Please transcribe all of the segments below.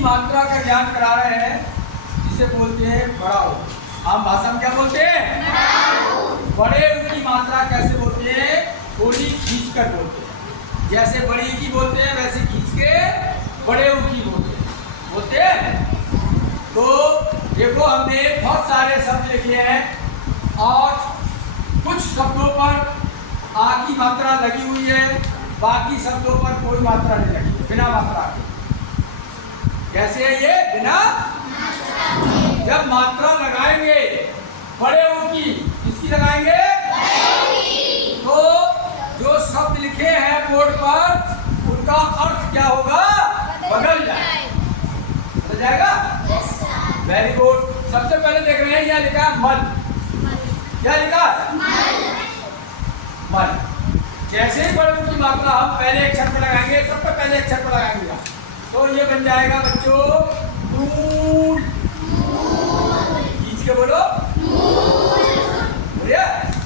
की मात्रा का ज्ञान करा रहे हैं, जिसे बोलते हैं बढ़ाओ। आम भाषा में क्या बोलते हैं? बड़े ऊ की मात्रा कैसे बोलते हैं? थोड़ी खींच कर बोलते हैं। जैसे बड़ी की बोलते हैं वैसे खींच के बड़े ऊ की बोलते हैं। तो देखो हमने बहुत सारे शब्द लिखे हैं और कुछ शब्दों पर आ की मात्रा लगी हुई है, बाकी शब्दों पर कोई मात्रा नहीं लगी, बिना मात्रा के। कैसे है ये? बिना। जब मात्रा लगाएंगे बड़े ऊ की, किसकी लगाएंगे? तो जो शब्द लिखे हैं बोर्ड पर उनका अर्थ क्या होगा? बदल जाएगा। Very good. सबसे पहले देख रहे हैं यहाँ लिखा है मल। क्या लिखा है? मल। जैसे ही बड़े ऊ की मात्रा हम पहले अक्षर पर लगाएंगे, सबसे पहले अक्षर पर लगाएंगे तो ये बन जाएगा बच्चों नूल। खींच के बोलो बोलिए।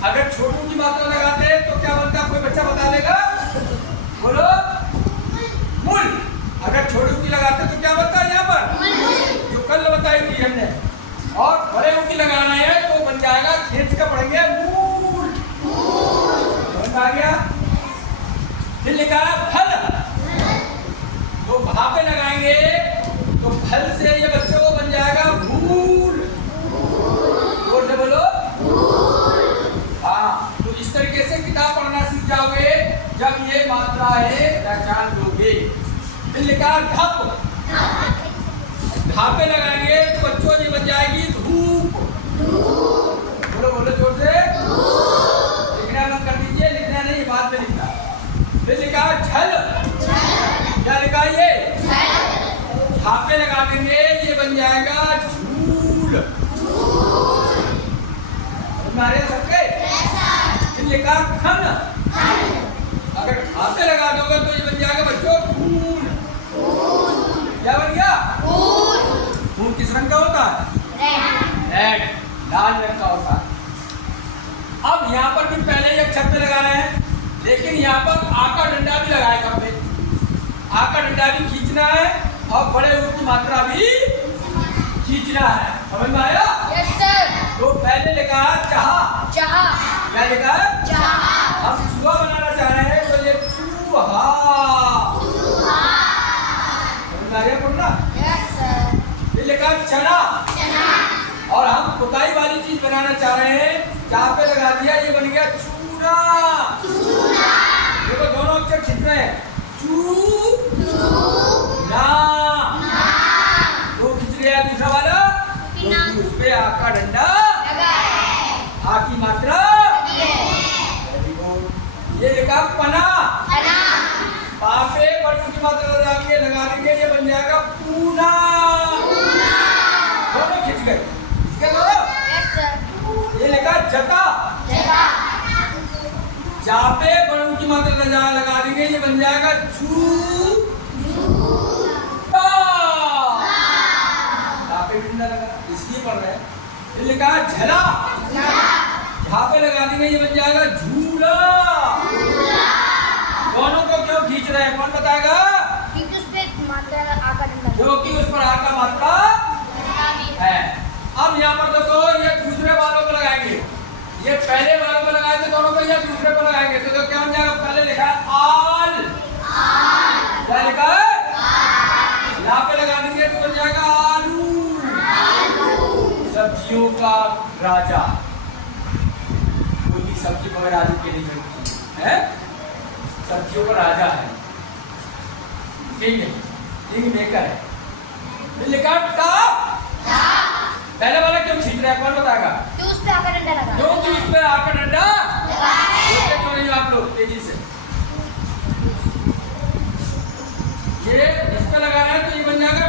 अगर छोटू की मात्रा लगाते हैं तो क्या बनता है? कोई बच्चा बता देगा? बोलो मूल। अगर छोटू की लगाते तो क्या बनता है यहाँ पर? जो कल बताई थी हमने। और बड़े ऊ की लगाना है तो बन जाएगा, खींच कर पढ़ेंगे मूल। समझ आ गया? फिर लिखा है फल। तो वहां पे लगाएंगे तो फल से ये बच्चों को बन जाएगा फूल। जोर से बोलो। हाँ, तो इस तरीके से किताब पढ़ना सीख जाओगे जब ये मात्राएं पहचान लोगे। फिर लिखा धप। धापे लगाएंगे तो बच्चों ये बन जाएगी धूप। बोलो बोलो जोर से। लिखना मत कर दीजिए, लिखना नहीं, बात में लिखना। फिर लिखा झल। क्या लिखा ये? झापे लगा देंगे ये बन जाएगा झूल। मारे सबके। फिर लिखा खन। अगर झापे लगा दोगे तो ये बन जाएगा बच्चों खून। क्या बन गया? खून किस रंग का होता है? रेड। लाल रंग का होता है। अब यहाँ पर भी पहले ही अक्षर पे लगा रहे हैं, लेकिन यहाँ पर आ का डंडा भी लगाया सबने। आ का डंडा भी खींचना है और बड़े ऊ की मात्रा भी खींचना है। समझ में आया? Yes sir. तो पहले लिखा है चाह। क्या लिखा है? चाह। हम चूहा बनाना चाह रहे हैं तो ये चूहा। समझ में आ गया पढ़ना? Yes sir. ये लिखा है चना। और हम पुताई वाली चीज बनाना चाह रहे हैं, चाह पे लगा दिया ये बन गया चूना। देखो दोनों अक्षर खींच रहे हैं। ना। तो खिंच गया दूसरा वाला तो उस पे आ का डंडा आ की मात्रा। Very good. ये लिखा पना। पा पे बड़ू की मात्रा लगा देंगे ये बन जाएगा पूना। दोनों खिंच गए। ये लिखा जता। जहाँ पे बड़ू की मात्रा लगा देंगे ये बन जाएगा जू। इसलिए पढ़ रहे हैं। ये लिखा झला। जहाँ पे लगा देंगे ये बन जाएगा झूला। दोनों को क्यों खींच रहे हैं? कौन बताएगा? क्योंकि उस पर आ का मात्रा है। अब यहाँ पर देखो ये दूसरे वालों को लगाएंगे। ये पहले वालों को लगाए थे दोनों को, या दूसरे को लगाएंगे तो क्या बन जाएगा? पहले लिखा है आल। क्या लिखा है? यहाँ पे लगा देंगे तो बन जाएगा आलू। सब्जियों का राजा। कोई सब्जी बगैर आलू के नहीं बनती है। सब्जियों का राजा है, किंग मेकर है। लिखा टॉप। पहले वाला क्यों खींच रहा है? कौन बताएगा? तो उस पे आका डंडा लगा। क्योंकि उस पे आका डंडा बोलते क्यों नहीं आप लोग? तेजी से ये इस पे लगाना है तो ये बन जाएगा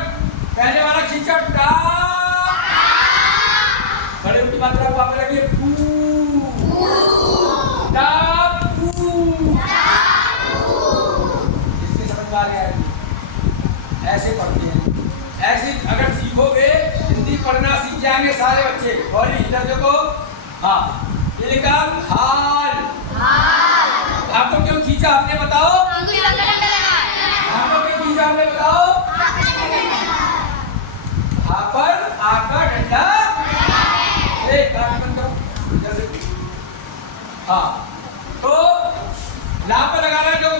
पहले वाला खींचा टा। बड़े ऊ की मात्रा को आप लगी पू। टापू। इसके समझ में आ गया? ऐसे पढ़ते हैं। ऐसे अगर सीखोगे हिंदी पढ़ना सीख जाएंगे सारे बच्चे। और इधर देखो। हाँ, ये लिखा हाल। आपको क्यों खींचा आपने बताओ? आपको क्यों खींचा आपने बताओ?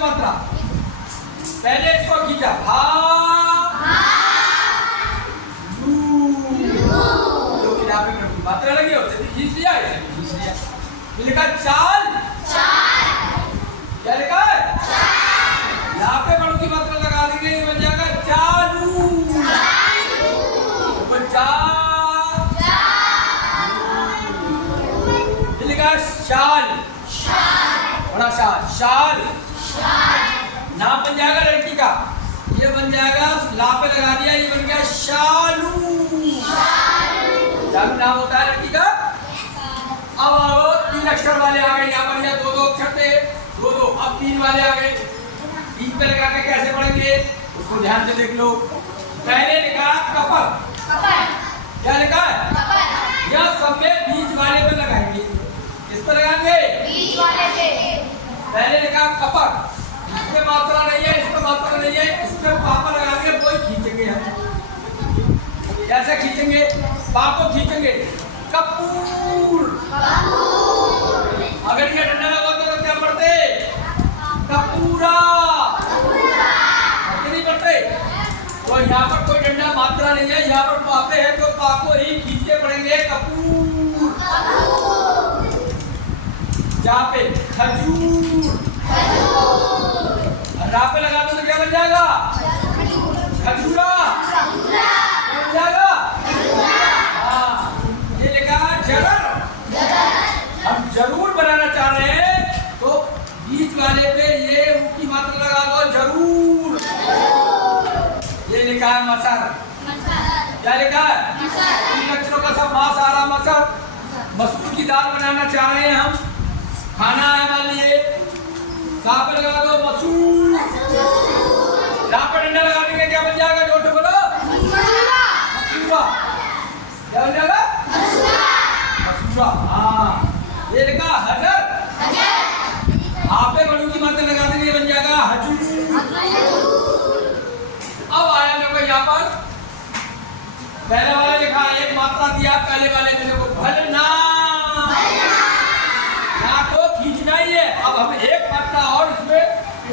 मात्रा। पहले इसको खींचा भा दो की लापे में मात्रा लगी और इसे भी खींच लिया, इसे भी खींच लिया। लिखा चाल, क्या लिखा है? लापे बड़ों की मात्रा लगा देंगे, ये बन जाएगा चालू। लिखा शाल, बड़ा शाल, शाल नाम बन जाएगा लड़की का, ये बन जाएगा लापे लगा दिया, ये बन गया शालू। शालू नाम होता है लड़की का। अब आओ 3 अक्षर वाले आ गए, यहाँ बन गया 2-2 अक्षर थे, 2-2, अब 3 वाले आ गए। 3 पे लगा के कैसे पढ़ेंगे उसको ध्यान से देख लो। पहले लिखा कपर, क्या लिखा है? यह सब में बीच वाले पे लगाएंगे, किस पे लगाएंगे? बीच वाले पे। पहले लिखा कपर, इसमें मात्रा नहीं है, इसमें मात्रा नहीं है, इसमें पापा लगाएंगे, कोई खींचेंगे हम। कैसे खींचेंगे? पापा खींचेंगे कपूर। अगर ये डंडा लगा तो क्या पढ़ते? कपूरा। नहीं पढ़ते? तो यहाँ पर कोई डंडा मात्रा नहीं है, यहाँ पर पापे हैं तो पापो ही खींच के पढ़ेंगे कपूर। जहाँ पे खजूर, रापे लगा दो तो क्या बन जाएगा? खजूरा बन जाएगा। हाँ, ये लिखा जरूर, हम जरूर बनाना चाह रहे हैं तो बीच वाले पे ये ऊ की मात्रा लगा दो जरूर। ये लिखा है मसर, क्या लिखा है? 3 अक्षरों का सब मां सारा मसर। मसूर की दाल बनाना चाह रहे हैं हम, खाना है मान लिए, पे लगा दो मसूर। पे डंडा लगा देंगे क्या बन जाएगा? जोर से बोलो मसूरा। क्या बन जाएगा? मसूरा। हाँ, ये लिखा हजर, आपे बड़ों की मात्रा लगा देंगे, बन जाएगा हजूर। अब आया देखो यहाँ पर पहले वाले लिखा, एक मात्रा दिया पहले वाले में, देखो भलना, ना को खींचना ही है। अब हम एक मात्रा और इसमें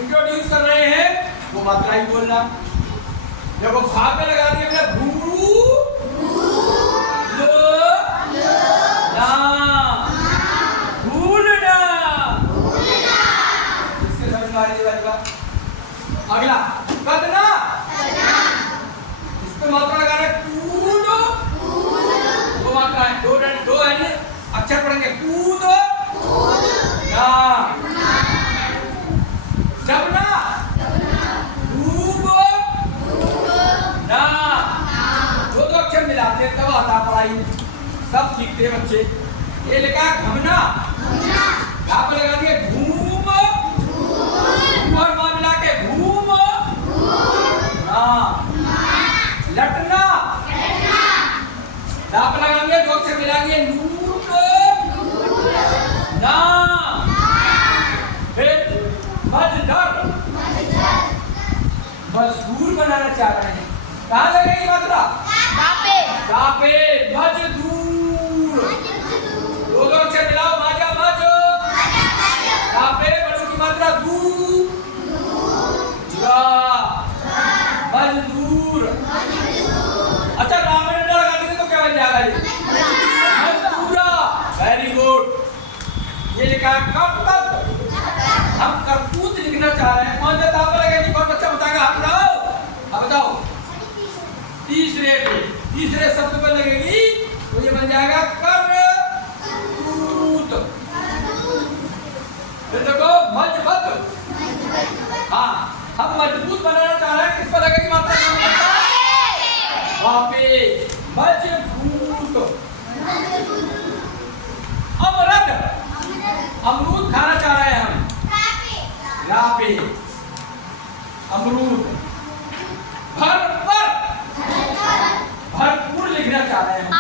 इंट्रोड्यूस कर रहे हैं, वो मात्रा ही बोलना। देखो भा पे लगा दिया हमने भू ना, भूलना। इसके समझ में आ रही है बात? अगला कदना, इसको मात्रा लगा रहे कूदो, दो मात्रा है, दो है नहीं अक्षर पढ़ेंगे कूदो ना। जबना, डूबो ना, 2 अक्षर मिलाते तब आता पढ़ाई, सब सीखते बच्चे। ये लिखा घमना, यहाँ पर लगा दिए घूम, और मिला के घूम ना। लटना, यहाँ पर लगाएंगे 2 अक्षर मिला दिए नूट ना। फिर मजदर, मजदूर बनाना चाह रहे हैं, कहाँ लगेगी मात्रा? कापे, मजदूर। 2 अक्षर मिलाओ, माजा माजो। कापे बड़ों की मात्रा दू, मजदूर। अच्छा राम में डंडा लगा देंगे तो क्या बन जाएगा? ये मजदूरा। Very good. ये लिखा है करतब, हम करतूत लिखना चाह रहे हैं। कौन सा ताप लगेगी? कौन बच्चा बताएगा? आप बताओ, अब बताओ। तीसरे शब्द पर लगेगी तो ये बन जाएगा करतूत। फिर देखो मजबूत, हाँ हम मजबूत बनाना चाह रहे हैं, किस पर लगेगी मात्रा? वापे, मजबूत। अमरद, अमरूद खाना चाह रहे हैं हम, रापे, अमरूद। भरपूर लिखना चाह रहे हैं हम,